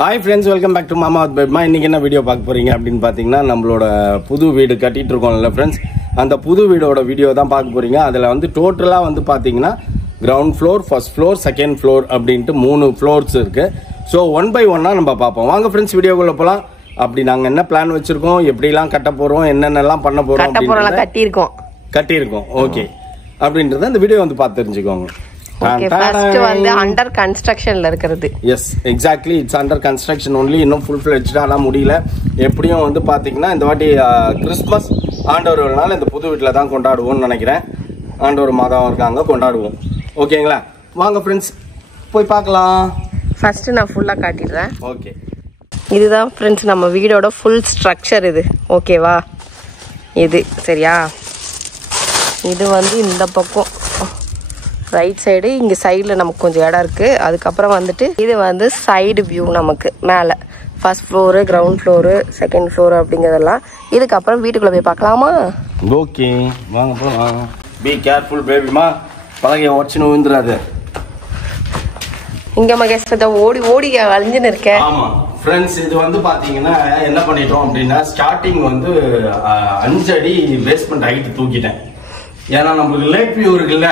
Hi friends, welcome back to மாமா with பெட்மா. இன்றைக்கி என்ன வீடியோ பார்க்க போகிறீங்க அப்படின்னு பார்த்தீங்கன்னா, நம்மளோட புது வீடு கட்டிகிட்டு இருக்கோம்ல ஃப்ரெண்ட்ஸ், அந்த புது வீடோட வீடியோ தான் பார்க்க போகிறீங்க. அதில் வந்து டோட்டலாக வந்து பார்த்தீங்கன்னா ground floor, first floor, second floor அப்படின்ட்டு 3 ஃப்ளோர்ஸ் இருக்குது. ஸோ 1 by 1 நம்ம பார்ப்போம். வாங்க ஃப்ரெண்ட்ஸ், வீடியோக்குள்ளே போகலாம். அப்படி நாங்கள் என்ன பிளான் வச்சுருக்கோம், எப்படிலாம் கட்ட போகிறோம், என்னென்னலாம் பண்ண போகிறோம், கட்டியிருக்கோம் ஓகே அப்படின்றத இந்த வீடியோ வந்து பார்த்து தெரிஞ்சுக்கோங்க. Okay, first வந்து அண்டர் கன்ஸ்ட்ரக்ஷன்ல இருக்குது. Yes exactly, it's under construction only. இன்னும் ஃபுல் ஃபிளெட்ஜ்டாலாம் முடியல. எப்படியும் வந்து பார்த்தீங்கன்னா இந்த வாட்டி கிறிஸ்மஸ் ஆண்டவர்கள்னால இந்த புது வீட்டில் தான் கொண்டாடுவோம்னு நினைக்கிறேன். ஆண்டவர் மாதம் இருக்காங்க, கொண்டாடுவோம். ஓகேங்களா, வாங்க ஃப்ரெண்ட்ஸ் போய் பார்க்கலாம். ஃபர்ஸ்ட் நான் ஃபுல்லாக காட்டிடுறேன். ஓகே, இதுதான் ஃப்ரெண்ட்ஸ் நம்ம வீடோட ஃபுல் ஸ்ட்ரக்சர். இது ஓகேவா? இது சரியா? இது வந்து இந்த பக்கம் ரைட் சைடு, இங்கே சைடில் நமக்கு கொஞ்சம் இடம் இருக்குது. அதுக்கப்புறம் வந்துட்டு இது வந்து சைடு வியூ நமக்கு மேலே first floor, ground floor, second floor அப்படிங்கிறதெல்லாம். இதுக்கப்புறம் வீட்டுக்குள்ளே போய் பார்க்கலாமா? ஓகே வாங்க போகலாம். பி கேர்ஃபுல் பேபிமா, பழகைய உடச்சுன்னு விழுந்துடாது. இங்கே மகேஷ் ஓடி ஓடி அழிஞ்சுன்னு இருக்கேன். ஆமாம் ஃப்ரெண்ட்ஸ், இது வந்து பார்த்தீங்கன்னா என்ன பண்ணிட்டோம் அப்படின்னா, ஸ்டார்டிங் வந்து 5 அடி பேஸ்மெண்ட் ஹைட்டு தூக்கிட்டேன். ஏன்னா நம்மளுக்கு லேக் வியூ இருக்குல்ல,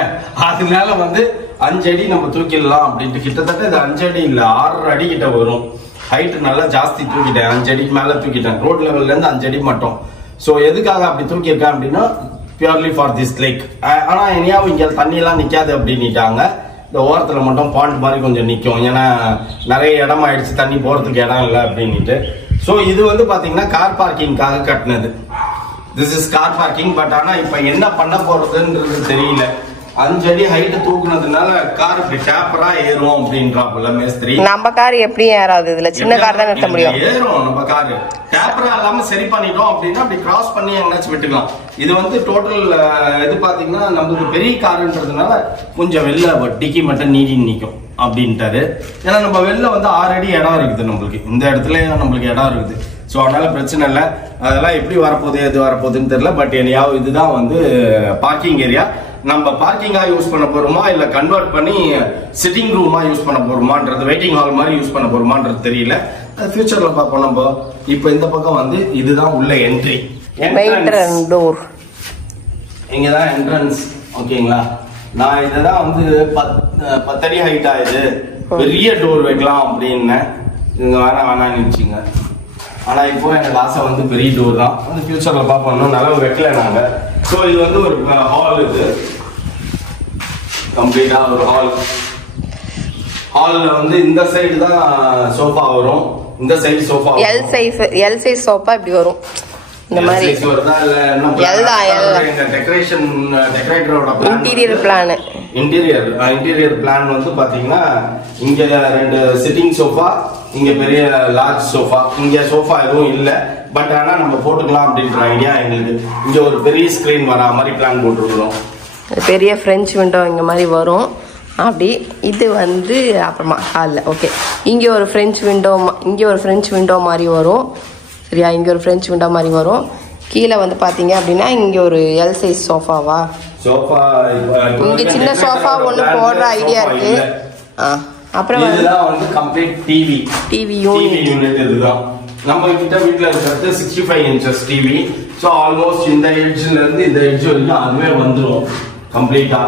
அதனால வந்து 5 அடி நம்ம தூக்கிடலாம் அப்படின்ட்டு. கிட்டத்தட்ட இது 5 அடி இல்லை, 6 அடி கிட்ட வரும். ஹைட் நல்லா ஜாஸ்தி தூக்கிட்டேன், 5 அடிக்கு மேலே தூக்கிட்டேன். ரோட் லெவல்ல இருந்து 5 அடி மட்டும். ஸோ எதுக்காக அப்படி தூக்கியிருக்கேன் அப்படின்னா, பியூர்லி ஃபார் திஸ் லேக். ஆனால் இனியாவும் இங்கே தண்ணியெல்லாம் நிற்காது அப்படின்ட்டாங்க. இந்த ஓரத்தில் மட்டும் பாண்ட் மாதிரி கொஞ்சம் நிற்கும், ஏன்னா நிறைய இடம் ஆயிடுச்சு, தண்ணி போகிறதுக்கு இடம் இல்லை அப்படின்ட்டு. ஸோ இது வந்து பார்த்தீங்கன்னா கார் பார்க்கிங்காக கட்டினது. This his car parking. But ஆனால் இப்போ என்ன பண்ண போறதுன்றது தெரியல. 5 அடி ஹைட் தூக்குனதுனால கார் இப்படி டேப்பரா ஏறும் அப்படின்றாப்புல மேஸ்திரி. நம்ம கார் எப்படியும் ஏறாது, இதுல சின்ன கார் தான் நிறுத்த முடியும். ஏறும் நம்ம கார் டேப்பரா இல்லாம சரி பண்ணிட்டோம் அப்படின்னா அப்படி கிராஸ் பண்ணி எங்கேயாச்சும் விட்டுக்கலாம். இது வந்து டோட்டல் இது பாத்தீங்கன்னா நம்மளுக்கு பெரிய காருன்றதுனால கொஞ்சம் வெளில டிக்கி மட்டும் நீடி நிற்கும் அப்படின்ட்டாரு. ஏன்னா நம்ம வெளில வந்து 6 அடி இடம் இருக்குது நம்மளுக்கு, இந்த இடத்துல நம்மளுக்கு இடம் இருக்குது. ஸோ அதனால பிரச்சனை இல்லை. அதெல்லாம் எப்படி வரப்போகுது, எது வரப்போகுதுன்னு தெரியல. பட் என்னையாவது இதுதான் வந்து பார்க்கிங் ஏரியா. நம்ம பார்க்கிங்காக யூஸ் பண்ண போறோமா இல்லை கன்வெர்ட் பண்ணி சிட்டிங் ரூமா யூஸ் பண்ண போறோமான்றது, வெயிட்டிங் ஹால் மாதிரி யூஸ் பண்ண போறோமான்றது தெரியல. ஃபியூச்சர்ல பார்ப்போம். நம்ம இப்போ இந்த பக்கம் வந்து இதுதான் உள்ள என்ட்ரி டோர். இங்கதான் என்ட்ரன்ஸ். ஓகேங்களா, நான் இததான் வந்து 10 அடி ஹைட் ஆகுது, பெரிய டோர் வைக்கலாம் அப்படின்னு இவங்க வேணாம்னு நினைச்சிங்க. ஆனா இப்போ எனக்கு ஆசை வந்து பெரிய டோர் தான். வந்து ஃபியூச்சர்ல பார்ப்போம், இன்னும் நல்லா வைக்கல நாங்க. ஸோ இது வந்து ஒரு ஹால். இது கம்ப்ளீட்டா ஒரு ஹால். ஹால்ல வந்து இந்த சைடு தான் சோஃபா வரும், இந்த side sofa L size sofa இப்படி வரும். இந்த மாதிரி வருதா இல்ல என்ன? டெக்கரேஷன் டெக்கரேட்டரோட இன்டீரியர் பிளான் வந்து பாத்தீங்கன்னா, இங்க 2 சிட்டிங் சோஃபா, இங்க பெரிய லார்ஜ் சோஃபா. இங்க சோஃபா எதுவும் இல்ல, பட் ஆனா நம்ம போட்டுக்கலாம் அப்படின்ற ஐடியா எங்களுக்கு. இங்க ஒரு பெரிய ஸ்கிரீன் வரா மாதிரி பிளான் போட்டுருக்கோம். பெரிய பிரெஞ்ச் விண்டோ இங்க மாதிரி வரும். அப்படி இது வந்து அப்புறமா ஹாலில் ஓகே. இங்கே ஒரு ஃப்ரெஞ்ச் விண்டோ மாதிரி வரும். சரியா? இங்கே ஒரு ஃப்ரெஞ்ச் விண்டோ மாதிரி வரும். கீழே வந்து பார்த்தீங்க அப்படின்னா இங்கே ஒரு எல் சைஸ் சோஃபாவா, சோஃபா இங்கே சின்ன சோஃபா ஒன்று போடுற ஐடியா இருக்கு. அப்புறம் இதுதான் வந்து கம்ப்ளீட் டிவி யூனிட். இதுதான் நம்ம கிட்ட வீட்டில் இருக்கிறது 65 இன்ச்சஸ் டிவி. ஸோ ஆல்மோஸ்ட் இந்த எட்ஜ்ல இருந்து இந்த எட்ஜ் வரைக்கும் அதுவே வந்துடும் கம்ப்ளீட்டா.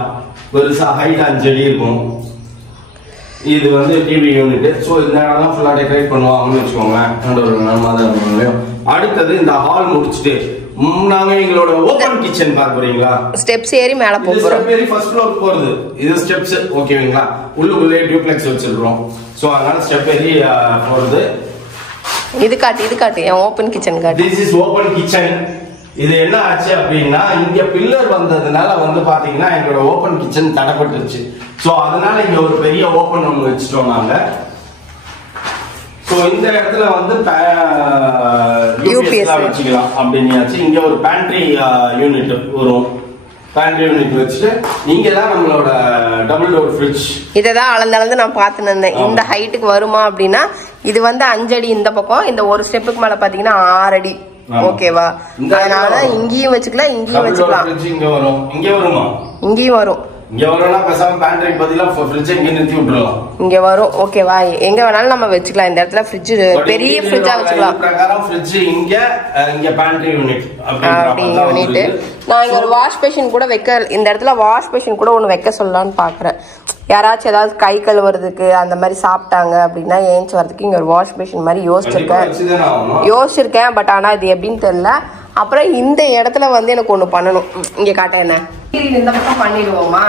பெருசா ஹைட் 5 அடி இருக்கும். இது வந்து டிவி யூனிட். ஸோ இந்த இடம்லாம் ஃபுல்லா டெக்கரேட் பண்ணுவாங்கன்னு வச்சுக்கோங்க. அடுத்தது இந்த ஹால் முடிச்சுட்டு நாங்க எங்களோட ஓபன் கிச்சன் பார்க்க போறீங்களா? ஸ்டெப்ஸ் ஏறி மேல போறோம். ஃபர்ஸ்ட் ஃப்ளோர் போறது இது ஸ்டெப்ஸ். ஓகேங்களா, உள்ளுக்குள்ளே டியூப்ளெக்ஸ் வச்சிருக்கோம். ஸோ அதனால ஸ்டெப் ஏறி போறது. இது காட்டு என் ஓபன் கிச்சன் காட்டு. This is open kitchen. இது என்ன ஆச்சு அப்படின்னா, இங்க பில்லர் வந்ததுனால வந்து பாத்தீங்கன்னா எங்களோட ஓபன் கிச்சன் தடைப்பட்டுருச்சு. சோ அதனால இங்க ஒரு பெரிய ஓபன் ஒன்று வச்சுட்டோம் நாங்க. சோ இந்த இடத்துல வந்து யூபிஎஸ் வச்சுக்கலாம் அப்படின்னாச்சு. இங்க ஒரு பேண்ட்ரி யூனிட் வரும். பேண்ட்ரி யூனிட் வச்சுட்டு இங்க தான் நம்மளோட டபுள் டோர் ஃப்ரிட்ஜ். இததான் அளந்து நான் பார்த்து நின்றேன். இந்த ஹைட்டுக்கு வருமா அப்படின்னா, இது வந்து 5 அடி இந்த பக்கம், இந்த ஒரு ஸ்டெப்புக்கு மேல பாத்தீங்கன்னா 6 அடி. ஓகேவா? அதனால இங்கேயும் வச்சுக்கலாம், இங்கேயும் வச்சுக்கலாம். இங்க வருமா? இங்கேயும் வரும். இங்க வரனா பேசாம பேண்ட்ரி பதிலா ஃப்ரிட்ஜ் இங்க நிறுத்தி விட்டுறலாம். இங்க வரும். ஓகேவா? எங்க வேணாலும் நம்ம வச்சுக்கலாம். இந்த இடத்துல ஃப்ரிட்ஜ் பெரிய ஃப்ரிட்ஜா வச்சுக்கலாம். பிரகாரம் ஃப்ரிட்ஜ் இங்க பேண்ட்ரி யூனிட் அப்படி யூனிட். நான் இங்க ஒரு வாஷ் பேஷன் கூட வைக்க, இந்த இடத்துல வாஷ் பேஷன் கூட ஒன்று வைக்க சொல்லலாம்னு பாக்குறேன். யாராச்சும் ஏதாவது கை கழுவுறதுக்கு அந்த மாதிரி சாப்பிட்டாங்க அப்படின்னா ஏஞ்சி வரதுக்கு இங்க ஒரு வாஷ் பேஷன் மாதிரி யோசிச்சிருக்கேன். பட் ஆனா இது எப்படின்னு தெரியல. அப்புறம் இந்த இடத்துல வந்து எனக்கு ஒண்ணு பண்ணணும். இங்க காட்ட என்ன இந்த பக்கம் பண்ணிடுவோமா?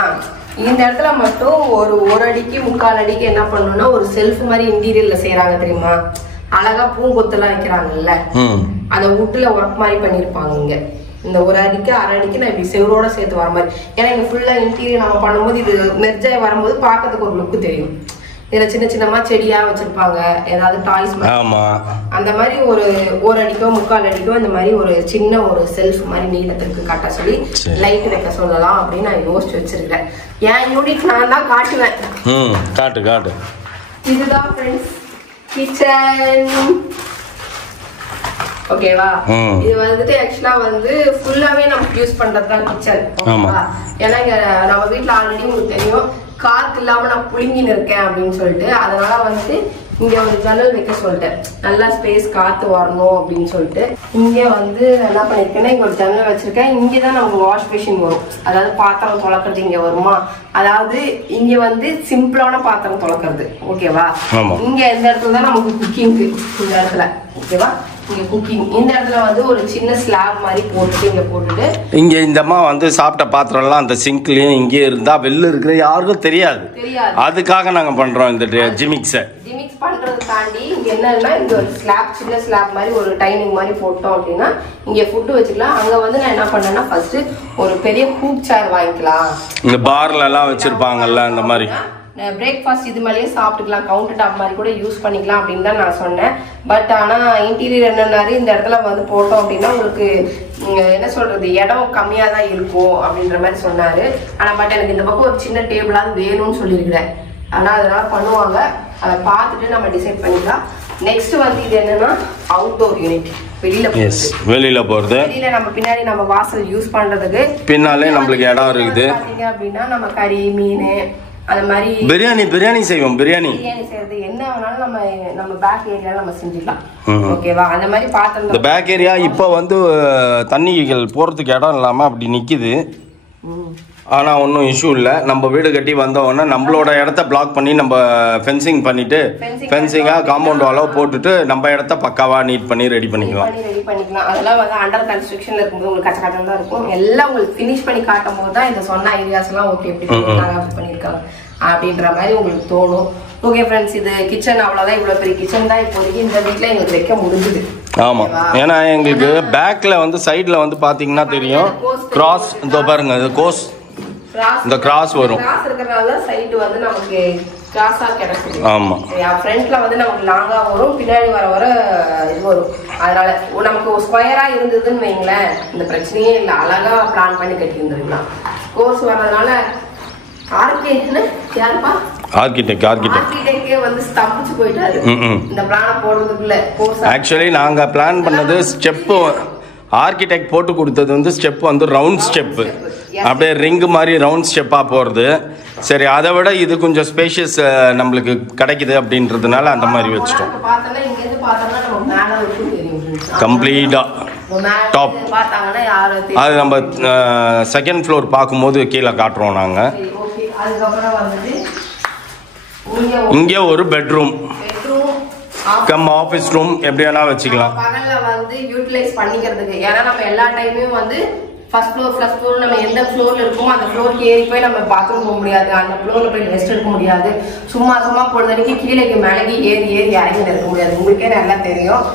இந்த இடத்துல மட்டும் ஒரு அடிக்கு 3/4 அடிக்கு என்ன பண்ணணும்னா ஒரு செல்ஃப் மாதிரி இன்டீரியர்ல செய்யறாங்க தெரியுமா? அழகா பூங்கொத்தெல்லாம் வைக்கிறாங்கல்ல, அந்த வுட்ல ஒர்க் மாதிரி பண்ணிருப்பாங்க. இங்க இந்த 1 அடிக்கு 1/2 அடிக்கு நான் இப்படி செவரோட சேர்த்து வர மாதிரி. ஏன்னா இங்க ஃபுல்லா இன்டீரியர் நம்ம பண்ணும்போது இது மெர்ஜாய் வரும்போது பாக்கிறதுக்கு ஒரு லுக் தெரியும். இதுல சின்ன சின்னமா செடியா வச்சிருப்பாங்க, ஏதாவது டாய்ஸ் அந்த மாதிரி ஒரு அடிக்கோ 3/4 அடிக்கோ இந்த மாதிரி ஒரு சின்ன ஒரு செல்ஃப் மாதிரி நீளத்துக்கு கட்ட சொல்லி லைட் வைக்க சொல்லலாம் அப்படின்னு நான் யோசிச்சு வச்சிருக்கேன். என் யூனிட் நான் தான் காட்டுவேன். காட்டு. இதுதான் ஃப்ரெண்ட்ஸ் கிச்சன். ஓகேவா? இது வந்துட்டு ஆக்சுவலா வந்து ஃபுல்லாவே நமக்கு யூஸ் பண்றதுதான் கிச்சன். ஓகேவா? ஏன்னா இங்க நம்ம வீட்டுல ஆல்ரெடி உங்களுக்கு தெரியும் காத்து இல்லாம நான் புளிங்கின்னு இருக்கேன் அப்படின்னு சொல்லிட்டு, அதனால வந்துட்டு இங்க ஒரு ஜன்னல் வைக்க சொல்லிட்டேன். நல்லா ஸ்பேஸ் காத்து வரணும் அப்படின்னு சொல்லிட்டு இங்க வந்து என்ன பண்ணிருக்கேன்னா இங்க ஒரு ஜன்னல் வச்சிருக்கேன். இங்கதான் நமக்கு வாஷ் மிஷின் வரும். அதாவது பாத்திரம் தொலைக்கிறது இங்க வருமா? அதாவது இங்க வந்து சிம்பிளான பாத்திரம் தொலைக்கிறது. ஓகேவா? இங்க எந்த இடத்துல தான் நமக்கு குக்கிங், இந்த இடத்துல. ஓகேவா? இங்க குக்கிங், இந்த இடத்துல வந்து ஒரு சின்ன ஸ்லாப் மாதிரி போட்டுட்டு இங்க இந்த அம்மா வந்து சாப்பிட்ட பாத்திரம் எல்லாம் அந்த சிங்க்லயும் இங்கே இருந்தா வெளில இருக்கிற யாருக்கும் தெரியாது. அதுக்காக நாங்க பண்றோம் இந்த ஜிமிக்ஸ் பண்றது தாண்டி இங்க என்னன்னா இங்க ஒரு ஸ்லாப், சின்ன ஸ்லாப் மாதிரி ஒரு டைனிங் மாதிரி போட்டோம் அப்படின்னா இங்க ஃபுட் வச்சுக்கலாம். அங்க வந்து நான் என்ன பண்ணேன்னா ஃபர்ஸ்ட் ஒரு பெரிய ஹூக் சேர் வாங்கிக்கலாம். இங்க பார்ல எல்லாம் வச்சிருப்பாங்கல்ல அந்த மாதிரி பிரேக்ஃபாஸ்ட் இது மேலேயே சாப்பிட்டுக்கலாம், கவுண்டர் டாப் மாதிரி கூட யூஸ் பண்ணிக்கலாம் அப்படின்னு தான் நான் சொன்னேன். பட் ஆனால் இன்டீரியர் என்னன்னாரு இந்த இடத்துல வந்து போட்டோம் அப்படின்னா உங்களுக்கு என்ன சொல்றது இடம் கம்மியாக தான் இருக்கும் அப்படின்ற மாதிரி சொன்னாரு. ஆனால் பட் எனக்கு இந்த பக்கம் ஒரு சின்ன டேபிளாவது வேணும்னு சொல்லியிருக்கிறேன். ஆனால் அதனால பண்ணுவாங்க, அதை பார்த்துட்டு நம்ம டிசைட் பண்ணிக்கலாம். நெக்ஸ்ட் வந்து இது என்னன்னா அவுட்டோர் யூனிட், வெளியில போறது. வெளியில நம்ம பின்னாடி நம்ம வாசல் யூஸ் பண்றதுக்கு பின்னாலே நம்மளுக்கு இடம் இருக்குது. பாத்தீங்க அப்படின்னா நம்ம கறி மீன் அந்த மாதிரி பிரியாணி செய்வோம். பிரியாணி செய்யறது என்ன வேணாலும் நம்ம பேக் ஏரியால நம்ம செஞ்சுக்கலாம். ஓகேவா? அந்த மாதிரி பாத்திரம் இந்த பேக் ஏரியா இப்போ வந்து தண்ணிகள் போறதுக்கு இடம் இல்லாம அப்படி நிக்குது. ஆனா ஒன்றும் இஷ்யூ இல்லை. நம்ம வீடு கட்டி வந்தோன்னா நம்மளோட இடத்த பிளாக் பண்ணி நம்ம ஃபென்சிங் பண்ணிட்டு ஃபென்சிங்காக காம்பவுண்ட் வாலோ போட்டுட்டு நம்ம இடத்த பக்காவா நீட் பண்ணி ரெடி பண்ணிக்கலாம். அதெல்லாம் வந்து அண்டர் கன்ஸ்ட்ரக்ஷன்ல இருக்கும்போது உங்களுக்கு கச்ச கச்சம் தான் இருக்கும். எல்லாம் உங்களுக்கு ஃபினிஷ் பண்ணி காட்டும் போது தான் இந்த சொன்ன ஐடியாஸ் எல்லாம் ஓகே எப்படி பண்ணிருக்காங்க அப்படின்ற மாதிரி உங்களுக்கு தோணும். ஓகே ஃப்ரெண்ட்ஸ், இது கிச்சன் அவ்வளவுதான். இவ்வளவு பெரிய கிச்சன் தான் இப்போதைக்கு இந்த வீட்டுல எங்களுக்கு வைக்க முடிஞ்சுது. ஆமா, ஏன்னா எங்களுக்கு பேக்ல வந்து சைட்ல வந்து பாத்தீங்கன்னா தெரியும் கிராஸ், இதோ பாருங்க இது கோஸ், இந்த கிராஸ் வரும். கிராஸ் இருக்கறனால சைடு வந்து நமக்கு கிராஸா கிடைக்குது. ஆமா, ஃப்ரண்ட்ல வந்து நமக்கு லாங்கா வரும், பின்னாடி வர இது வரும். அதனால நமக்கு ஸ்கொயரா இருந்ததுன்னு வைங்களேன் இந்த பிரச்சனையே இல்லை. அழகா பிளான் பண்ணி கட்டி இருந்திருக்கலாம். கோர்ஸ் வர்றதுனால ஆக்சுவலி நாங்க பிளான் பண்ணது ஸ்டெப், ஆர்கிடெக்ட் போட்டு கொடுத்தது வந்து ஸ்டெப் வந்து ரவுண்ட் ஸ்டெப், அப்படியே ரிங் மாதிரி ரவுண்ட் ஸ்டெப்பா போறது. சரி, அதை விட இது கொஞ்சம் ஸ்பேஷியஸ் நம்மளுக்கு கிடைக்குது அப்படின்றதுனால அந்த மாதிரி வச்சுட்டோம். கம்ப்ளீட்டா டாப் அது நம்ம செகண்ட் ஃப்ளோர் பார்க்கும்போது கீழே காட்டுறோம் நாங்க. இங்க ஒரு பெட்ரூம் கம் ஆபீஸ் ரூம் எப்படி வேணா வச்சுக்கலாம். பகல்ல வந்து யூட்டிலைஸ் பண்ணிக்கிறதுக்கு. ஏன்னா நம்ம எல்லா டைமும் வந்து ஃபர்ஸ்ட் ஃப்ளோர் நம்ம எந்த ஃப்ளோர்ல இருக்கோமோ அந்த ஃப்ளோருக்கு ஏறி போய் நம்ம பாத்ரூம் போக முடியாது, அந்த ஃப்ளோர்ல போய் ரெஸ்ட் எடுக்க முடியாது. சும்மா பொழுதனைக்கு கீழே மேலே ஏறி இறங்கி இருக்க முடியாது. உங்களுக்கே நல்லா தெரியும்.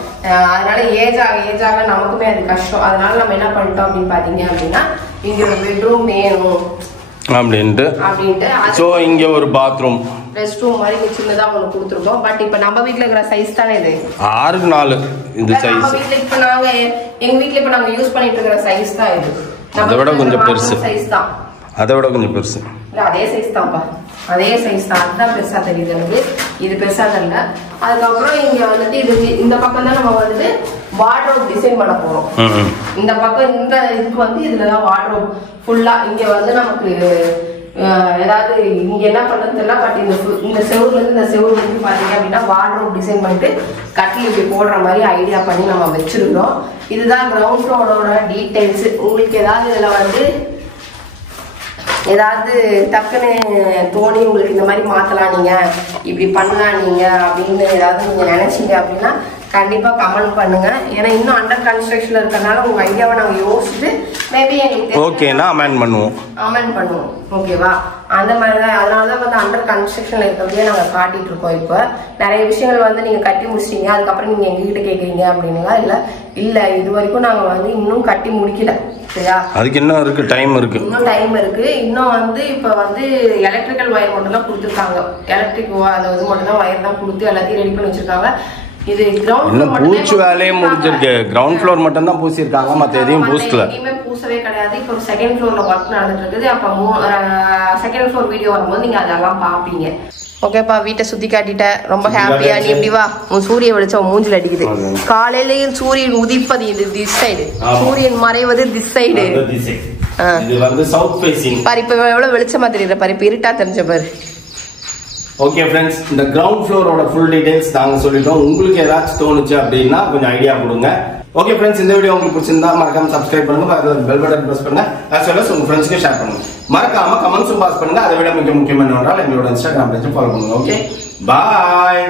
அதனால ஏஜ் ஆக நமக்குமே அது கஷ்டம். அதனால நம்ம என்ன பண்ணிட்டோம் அப்படின்னு பாத்தீங்க அப்படின்னா இங்க ஒரு பெட்ரூம் வேணும் அப்படின்ட்டு சோ இங்க ஒரு பாத்ரூம் ரெஸ்ட் ரூம் மாதிரி சின்னதா ஒன்று கொடுத்துருக்கோம். பட் இப்போ நம்ம வீட்டில் இருக்கிற சைஸ் தானே இது 6x4 இந்த சைஸ். நம்ம வீட்டில் இப்போ எங்க வீட்டில் இப்போ நாங்கள் யூஸ் பண்ணிட்டு இருக்கிற சைஸ் தான் இது. அதை விட கொஞ்சம் பெருசு. சைஸ் தான், அதை விட கொஞ்சம் பெருசு. அதே சைஸ் தான்ப்பா, அதே சைஸ் தான். அதுதான் பெருசா தெரியுது எனக்கு, இது பெருசா தெரியல. அதுக்கப்புறம் இங்க வந்துட்டு இது இந்த பக்கம் தான் நம்ம வந்துட்டு வார்ட்ரோப் டிசைன் பண்ண போறோம். இந்த பக்கம் இந்த இதுக்கு வந்து இதுலதான் வார்ட்ரோப் ஃபுல்லா. இங்க வந்து நமக்கு ஏதாவது இங்க என்ன பண்றது தெரியல. பட் இந்த செவுர்ல இருந்து இந்த செவுரு வந்து பாத்தீங்க அப்படின்னா வார்ட்ரோப் டிசைன் பண்ணிட்டு கட்டில் இப்படி போடுற மாதிரி ஐடியா பண்ணி நம்ம வச்சிருக்கோம். இதுதான் கிரவுண்ட் ஃப்ளோரோட டீடைல்ஸ். உங்களுக்கு ஏதாவது இதுல வந்து ஏதாவது டக்குன்னு தோணி உங்களுக்கு இந்த மாதிரி மாத்தலாம், நீங்க இப்படி பண்ணலாம் நீங்க அப்படின்னு ஏதாவது நீங்க நினைச்சீங்க அப்படின்னா கண்டிப்பா கமெண்ட் பண்ணுங்க. ஏன்னா இன்னும் அண்டர் கன்ஸ்ட்ரக்ஷன்ல இருக்கறனால உங்க ஐடியாவை நாங்க யோசிச்சுட்டு மேபி எங்களுக்கு ஓகேனா அமெண்ட் பண்ணுவோம். ஓகேவா? அந்த மாதிரி தான். அதனாலதான் வந்து அண்டர் கன்ஸ்ட்ரக்ஷன்ல இருக்கிறதே நாங்க காட்டிட்டு இருக்கோம். இப்ப நிறைய விஷயங்கள் வந்து நீங்க கட்டி முடிச்சிட்டீங்க, அதுக்கப்புறம் நீங்க எங்ககிட்ட கேக்குறீங்க அப்படின்னா இல்ல இது வரைக்கும் நாங்க வந்து இன்னும் கட்டி முடிக்கல. சரியா? அதுக்கு இன்னும் இருக்கு, டைம் இருக்கு. இன்னும் வந்து இப்ப வந்து எலக்ட்ரிக்கல் வயர் மட்டும் தான் கொடுத்துருக்காங்க. எலக்ட்ரிக் அது மட்டும் தான் வயர் தான் கொடுத்து எல்லாத்தையும் ரெடி பண்ணி வச்சிருக்காங்க. இது கிரவுண்ட் பூச்சி வேலையே முடிஞ்சிருக்கு. கிரவுண்ட் ஃப்ளோர் மட்டும் தான் பூசிருக்காங்க, மத்த எதையும் பூசல. எதுவுமே பூசவே கிடையாது. இப்போ செகண்ட் ஃப்ளோர்ல ஒர்க் நடந்துட்டு இருக்குது. அப்ப செகண்ட் ஃப்ளோர் வீடியோ வரும்போது நீங்க அதெல்லாம் பாப்பீங்க. ஓகேப்பா, வீட்டை சுத்தி காட்டிட்ட, ரொம்ப ஹாப்பியா. நீ எப்படி வா, உன் சூரிய வெளிச்சம் மூஞ்சில் அடிக்குது. காலையிலயும் சூரியன் உதிப்பது இது திஸ் சைடு, சூரியன் மறைவது திஸ் சைடு. இது வந்து சவுத் ஃபேசிங் பாரு. இப்ப எவ்வளவு வெளிச்சமா தெரியுற பாரு, இப்ப இருட்டா தெரிஞ்ச பாரு. ஓகே ஃப்ரெண்ட்ஸ், இந்த கிரவுண்ட் ஃப்ளோரோட ஃபுல் டீடைல்ஸ் நாங்க சொல்லிட்டோம். உங்களுக்கு ஏதாச்சும் தோணுச்சு அப்படின்னா கொஞ்சம் ஐடியா கொடுங்க. ஓகே ஃப்ரெண்ட்ஸ், இந்த வீடியோ உங்களுக்கு பிடிச்சிருந்தா மறக்காம சப்ஸ்கிரைப் பண்ணுங்க, பக்கத்துல பெல் பட்டன் பிரஸ் பண்ணுங்க, as well as உங்க ஃப்ரெண்ட்ஸ்க்கு ஷேர் பண்ணுங்க. மறக்காம கமெண்ட்ஸும் பாஸ் பண்ணுங்க. அதை விட மிக முக்கியம் என்னவென்றால் எங்களோட இன்ஸ்டாகிராம் பேஜ் ஃபாலோ பண்ணுங்க. ஓகே, பாய்.